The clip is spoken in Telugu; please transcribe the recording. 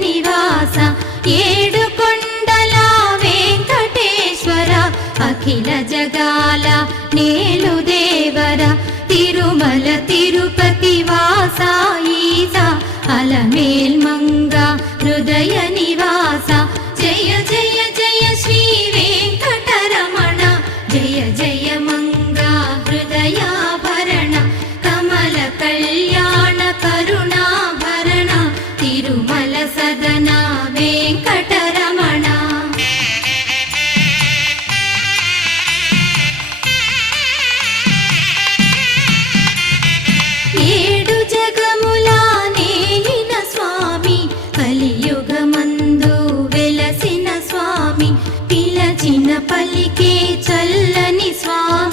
నివాస ఏడు కొండల వెంకటేశ్వర అఖిల జగాల నేలు దేవర తిరుమల తిరుపతి వాస ఈస అలమేల్ మంగ హృదయ నివాస జయ జయ జయ శ్రీ వెంకటరమణ జయ జయ మంగ హృదయాభరణ కమల కళ్యాణ కరుణాభరణ తిరుమల సదన వెంకటరమణ ఏడు జగముల నేలిన స్వామి కలియుగమందు వెలసిన స్వామి పిలచిన పలికే చల్లని స్వామి